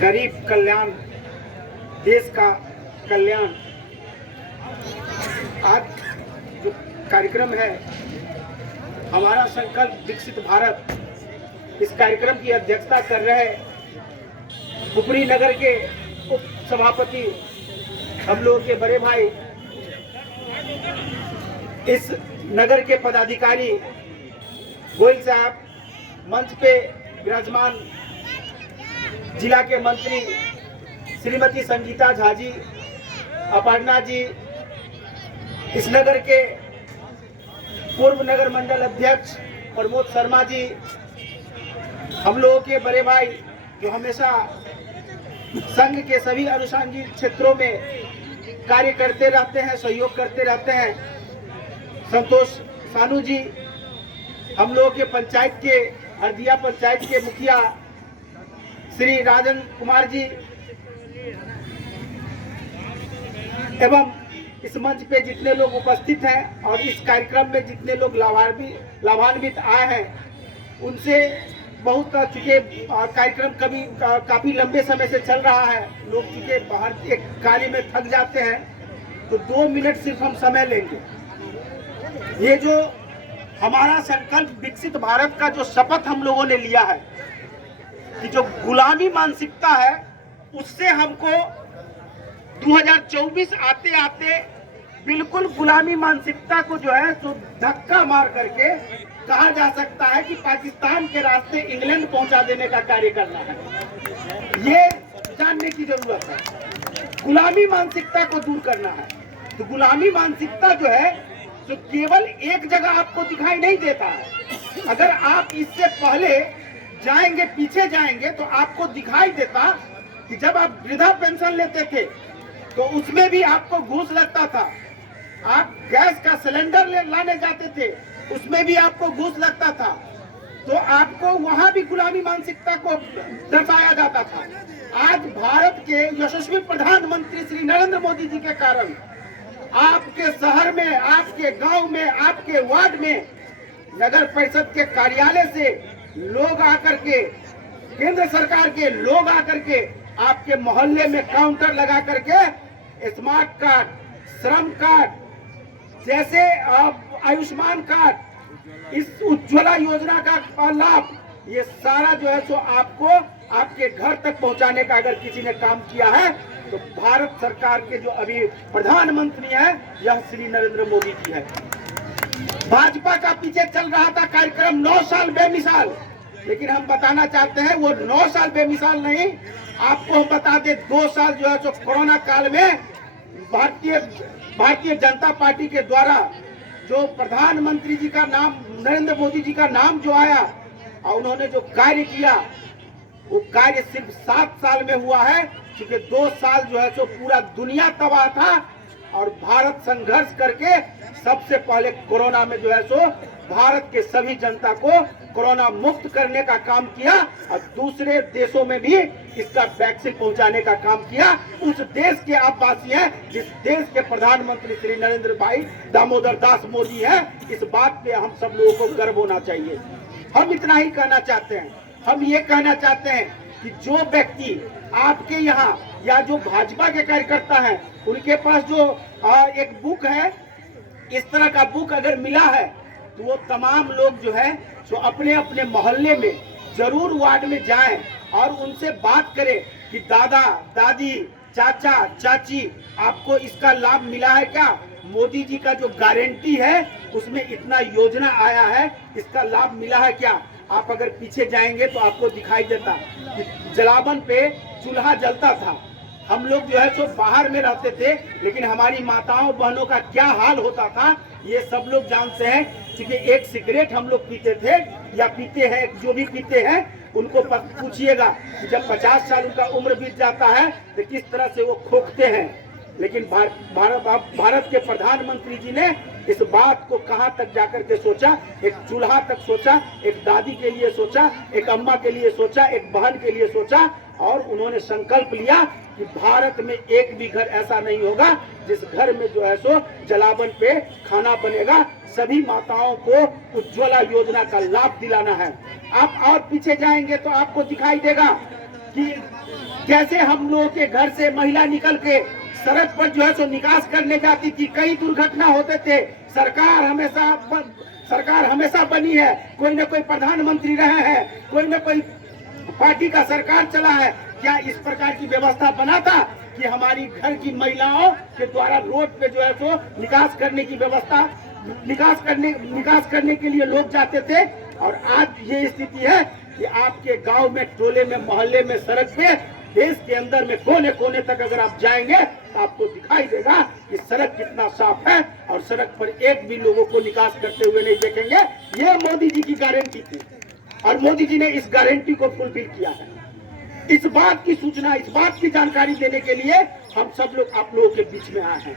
गरीब कल्याण, देश का कल्याण। आज जो कार्यक्रम है हमारा संकल्प विकसित भारत, इस कार्यक्रम की अध्यक्षता कर रहे पुपरी नगर के उप सभापति, हम लोगों के बड़े भाई, इस नगर के पदाधिकारी गोयल साहब, मंच पे विराजमान जिला के मंत्री श्रीमती संगीता झा जी, अपर्णा जी, इस नगर के पूर्व नगर मंडल अध्यक्ष प्रमोद शर्मा जी, हम लोगों के बड़े भाई जो हमेशा संघ के सभी अनुषंगिक क्षेत्रों में कार्य करते रहते हैं, सहयोग करते रहते हैं, संतोष सानू जी, हम लोगों के पंचायत के हरदिया पंचायत के मुखिया श्री राजन कुमार जी, एवं इस मंच पे जितने लोग उपस्थित हैं और इस कार्यक्रम में जितने लोग लाभान्वित आए हैं, उनसे बहुत चुके कार्यक्रम काफी लंबे समय से चल रहा है। लोग चुके बाहर के कार्य में थक जाते हैं, तो 2 मिनट सिर्फ हम समय लेंगे। ये जो हमारा संकल्प विकसित भारत का जो शपथ हम लोगों ने लिया है कि जो गुलामी मानसिकता है उससे हमको 2024 आते आते बिल्कुल गुलामी मानसिकता को जो है तो धक्का मार करके कहा जा सकता है कि पाकिस्तान के रास्ते इंग्लैंड पहुंचा देने का कार्य करना है। ये जानने की जरूरत है। गुलामी मानसिकता को दूर करना है। तो गुलामी मानसिकता जो है तो केवल एक जगह आपको दिखाई नहीं देता है। अगर आप इससे पहले जाएंगे, पीछे जाएंगे, तो आपको दिखाई देता कि जब आप वृद्धा पेंशन लेते थे तो उसमें भी आपको घूस लगता था। आप गैस का सिलेंडर लाने जाते थे, उसमें भी आपको घूस लगता था। तो आपको वहां भी गुलामी मानसिकता को दर्शाया जाता था। आज भारत के यशस्वी प्रधानमंत्री श्री नरेंद्र मोदी जी के कारण आपके शहर में, आपके गांव में, आपके वार्ड में नगर परिषद के कार्यालय से लोग आकर के, केंद्र सरकार के लोग आकर के आपके मोहल्ले में काउंटर लगा करके स्मार्ट कार्ड, श्रम कार्ड जैसे आयुष्मान कार्ड, इस उज्ज्वला योजना का लाभ, ये सारा जो है सो आपको आपके घर तक पहुंचाने का अगर किसी ने काम किया है तो भारत सरकार के जो अभी प्रधानमंत्री हैं यह श्री नरेंद्र मोदी जी है। भाजपा का पीछे चल रहा था कार्यक्रम 9 साल बेमिसाल, लेकिन हम बताना चाहते हैं वो 9 साल बेमिसाल नहीं, आपको हम बता दें 2 साल जो है सो कोरोना काल में भारतीय जनता पार्टी के द्वारा जो प्रधानमंत्री जी का नाम, नरेंद्र मोदी जी का नाम जो आया और उन्होंने जो कार्य किया, वो कार्य सिर्फ 7 साल में हुआ है, क्योंकि 2 साल जो है सो पूरा दुनिया तबाह था और भारत संघर्ष करके सबसे पहले कोरोना में जो है सो भारत के सभी जनता को कोरोना मुक्त करने का काम किया और दूसरे देशों में भी इसका वैक्सीन पहुंचाने का काम किया। उस देश के आप वासी हैं जिस देश के प्रधानमंत्री श्री नरेंद्र भाई दामोदर दास मोदी हैं। इस बात पे हम सब लोगों को गर्व होना चाहिए। हम इतना ही कहना चाहते हैं, हम ये कहना चाहते हैं कि जो व्यक्ति आपके यहाँ या जो भाजपा के कार्यकर्ता हैं उनके पास जो एक बुक है, इस तरह का बुक अगर मिला है तो वो तमाम लोग जो है जो अपने अपने मोहल्ले में जरूर वार्ड में जाएं और उनसे बात करें कि दादा, दादी, चाचा, चाची, आपको इसका लाभ मिला है क्या? मोदी जी का जो गारंटी है उसमें इतना योजना आया है, इसका लाभ मिला है क्या? आप अगर पीछे जाएंगे तो आपको दिखाई देता कि जलावन पे चूल्हा जलता था। हम लोग जो है सो बाहर में रहते थे, लेकिन हमारी माताओं बहनों का क्या हाल होता था ये सब लोग जानते हैं। क्योंकि एक सिगरेट हम लोग पीते थे या पीते हैं, जो भी पीते हैं उनको पूछिएगा कि जब 50 साल उनका उम्र बीत जाता है तो किस तरह से वो खोखते हैं। लेकिन भारत के प्रधानमंत्री जी ने इस बात को कहां तक जाकर के सोचा, एक चूल्हा तक सोचा, एक दादी के लिए सोचा, एक अम्मा के लिए सोचा, एक बहन के लिए सोचा और उन्होंने संकल्प लिया कि भारत में एक भी घर ऐसा नहीं होगा जिस घर में जो है सो जलावन पे खाना बनेगा। सभी माताओं को उज्ज्वला योजना का लाभ दिलाना है। आप और पीछे जाएंगे तो आपको दिखाई देगा कि कैसे हम लोगों के घर से महिला निकल के सड़क पर जो है सो निकास करने जाती थी, कई दुर्घटना होते थे। सरकार हमेशा बनी है, कोई न कोई प्रधानमंत्री रहे हैं, कोई न कोई पार्टी का सरकार चला है। क्या इस प्रकार की व्यवस्था बना था कि हमारी घर की महिलाओं के द्वारा रोड पे जो है सो निकास करने की व्यवस्था, निकास करने के लिए लोग जाते थे। और आज ये स्थिति है कि आपके गांव में, टोले में, मोहल्ले में, सड़क पे, देश के अंदर में कोने कोने तक अगर आप जाएंगे तो आपको दिखाई देगा कि सड़क कितना साफ है और सड़क पर एक भी लोगों को निकास करते हुए नहीं देखेंगे। ये मोदी जी की गारंटी थी और मोदी जी ने इस गारंटी को फुलफिल किया है। इस बात की सूचना, इस बात की जानकारी देने के लिए हम सब लोग आप लोगों के बीच में आए हैं।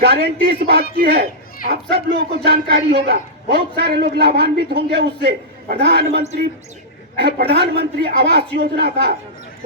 गारंटी इस बात की है, आप सब लोगों को जानकारी होगा, बहुत सारे लोग लाभान्वित होंगे उससे। प्रधानमंत्री आवास योजना था,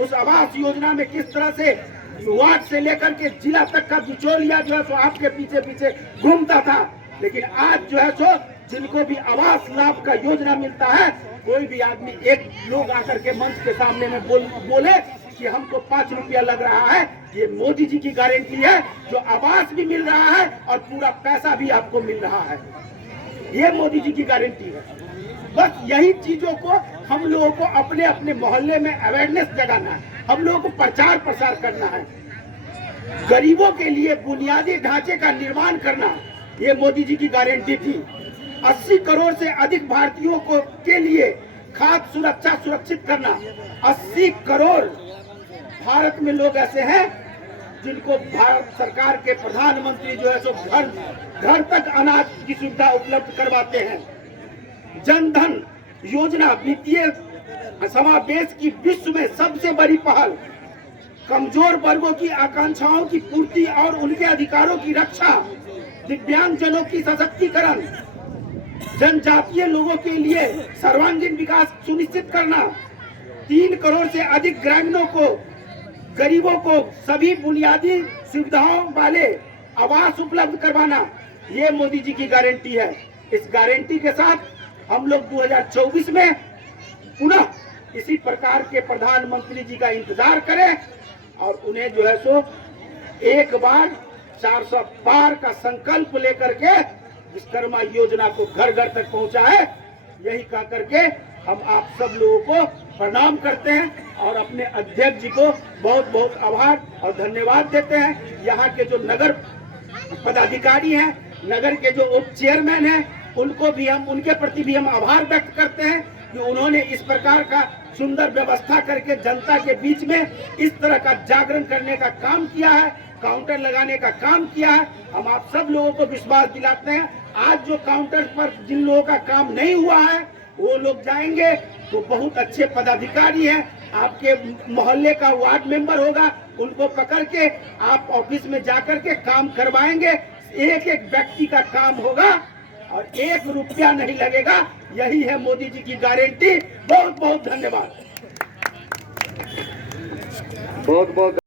उस आवास योजना में किस तरह से वार्ड से लेकर के जिला तक का बिचौलिया जो है सो आपके पीछे पीछे घूमता था। लेकिन आज जो है सो जिनको भी आवास लाभ का योजना मिलता है, कोई भी आदमी, एक लोग आकर के मंच के सामने में बोले कि हमको 5 रुपया लग रहा है, ये मोदी जी की गारंटी है। जो आवास भी मिल रहा है और पूरा पैसा भी आपको मिल रहा है, ये मोदी जी की गारंटी है। बस यही चीजों को हम लोगों को अपने अपने मोहल्ले में अवेयरनेस जगाना है, हम लोगों को प्रचार प्रसार करना है। गरीबों के लिए बुनियादी ढांचे का निर्माण करना, ये मोदी जी की गारंटी थी। 80 करोड़ से अधिक भारतीयों को के लिए खाद्य सुरक्षा सुरक्षित करना। 80 करोड़ भारत में लोग ऐसे हैं जिनको भारत सरकार के प्रधानमंत्री जो है सो घर तक अनाज की सुविधा उपलब्ध करवाते हैं। जनधन योजना वित्तीय समावेश की विश्व में सबसे बड़ी पहल। कमजोर वर्गों की आकांक्षाओं की पूर्ति और उनके अधिकारों की रक्षा। दिव्यांगजनों की सशक्तिकरण। जनजातीय लोगों के लिए सर्वांगीण विकास सुनिश्चित करना। 3 करोड़ से अधिक ग्रामीणों को, गरीबों को सभी बुनियादी सुविधाओं वाले आवास उपलब्ध करवाना, ये मोदी जी की गारंटी है। इस गारंटी के साथ हम लोग 2024 में पुनः इसी प्रकार के प्रधानमंत्री जी का इंतजार करें और उन्हें जो है सो एक बार 400 पार का संकल्प लेकर के विश्वकर्मा योजना को घर घर तक पहुंचाए। यही कह करके हम आप सब लोगों को प्रणाम करते हैं और अपने अध्यक्ष जी को बहुत बहुत आभार और धन्यवाद देते हैं। यहाँ के जो नगर पदाधिकारी हैं, नगर के जो उप चेयरमैन हैं, उनको भी हम, उनके प्रति भी हम आभार व्यक्त करते हैं कि उन्होंने इस प्रकार का सुंदर व्यवस्था करके जनता के बीच में इस तरह का जागरण करने का काम किया है, काउंटर लगाने का काम किया है। हम आप सब लोगों को विश्वास दिलाते हैं, आज जो काउंटर पर जिन लोगों का काम नहीं हुआ है वो लोग जाएंगे तो बहुत अच्छे पदाधिकारी हैं, आपके मोहल्ले का वार्ड मेंबर होगा, उनको पकड़ के आप ऑफिस में जाकर के काम करवाएंगे। एक एक व्यक्ति का काम होगा और 1 रुपया नहीं लगेगा। यही है मोदी जी की गारंटी। बहुत बहुत धन्यवाद। बहुत बहुत